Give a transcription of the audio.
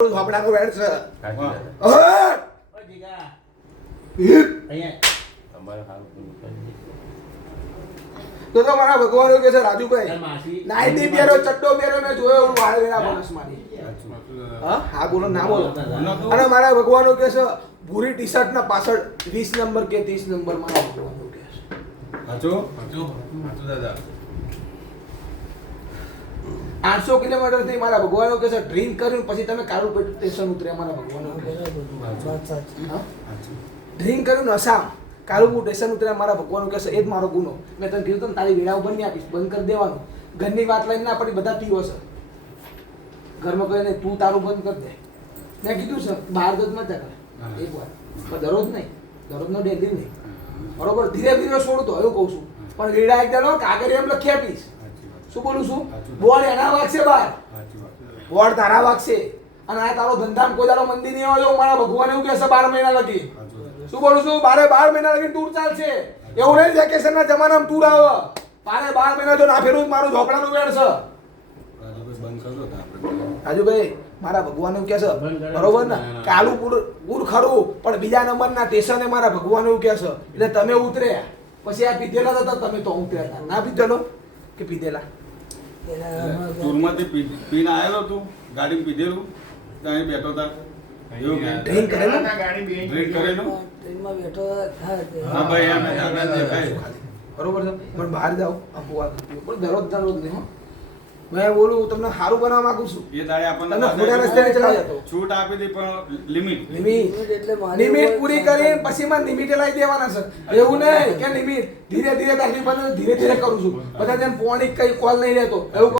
આપણાનો વેણ છે તો મારા ભગવાન કે છે રાજુભાઈ નાઈટી પહેરો ચટ્ટો પહેરો મેં જોયો હું વાળ વેરા બોનસ મારી હા બોલો ના બોલો અને મારા ભગવાનો કે છે ભૂરી ટી-શર્ટ ના પાછળ 20 નંબર કે 30 નંબર મારા ભગવાનો કે છે હાચો દાદા 800 કિલોમીટર થી મારા ભગવાનો કે છે ડ્રિંક કર્યું પછી તમે કારુપેટ સ્ટેશન ઉતર્યા મારા ભગવાનો ડ્રિંક કર્યું નશા કારુપુર સ્ટેશન ઉતર્યા મારા ભગવાનો કે છે એ જ મારો ગુનો મેં તને કીધું તારી વેળા ઉપર નહીં આપીશ બંધ કરી દેવાનું ઘરની વાત લઈને ના પડી બધા પીવો છે ઘરમાં કહીને તું તારું બંધ કરી દે મેં કીધું છે બહાર જ મજા કરે એક વાર પણ દરરોજ નહીં દરરોજનો ડેલી નહીં બરોબર ધીરે ધીરે છોડું તો એવું કહું છું પણ વેળા એક દાડો કાગળ એમ લખી આપીશ શું બોલું છું બોર્ડ એના વાગશે બહાર બોર્ડ તારા વાગશે અને આ તારો ધંધામાં કોઈ દાડો મંદી નહીં આવ્યો મારા ભગવાન એવું કહેશે 12 મહિના લગી શું બોલું છું 12 મહિના લગી ટૂર ચાલશે એવું નહીં વેકેશન ના જમાનામાં ટૂર આવે 12 મહિના જો ના ફેરવું મારું ઝોપડાનું વેણ છે રાજુભાઈ મારા ભગવાન એવું કહે છે બરોબર ને કાલુપુર પૂર ખરું પણ બીજા નંબરના સ્ટેશને મારા ભગવાન એવું કહે છે એટલે તમે ઉતર્યા પછી આ પીધેલા હતા તમે તો ઉતર્યા હતા ના પીધેલો કે પીધેલા ટૂરમાંથી પીને આવેલો તું ગાડી પીધેલું ત્યાં બેઠો તા એવું કે ડ્રિંક કરેલું ડ્રિંક કરેલું હા ભાઈ અમે દાદા દેખાય બરોબર છે પણ બહાર જાઓ અપવાદ પણ દરરોજ નહીં હો મેં બોલું તમને સારું બનાવવા માંગુ છું એ દાડે આપણને તમને ખોટા રસ્તે નહીં ચલાવી જતો છૂટ આપી દી પણ લિમિટ લિમિટ પૂરી કરી પછી માં લિમિટે લાવી દેવાના છે એવું નહીં કે લિમિટ ધીરે ધીરે તકલીફ ધીરે ધીરે કરું છું બધા જેમ પોણી કઈ કોલ નહીં લેતો એવું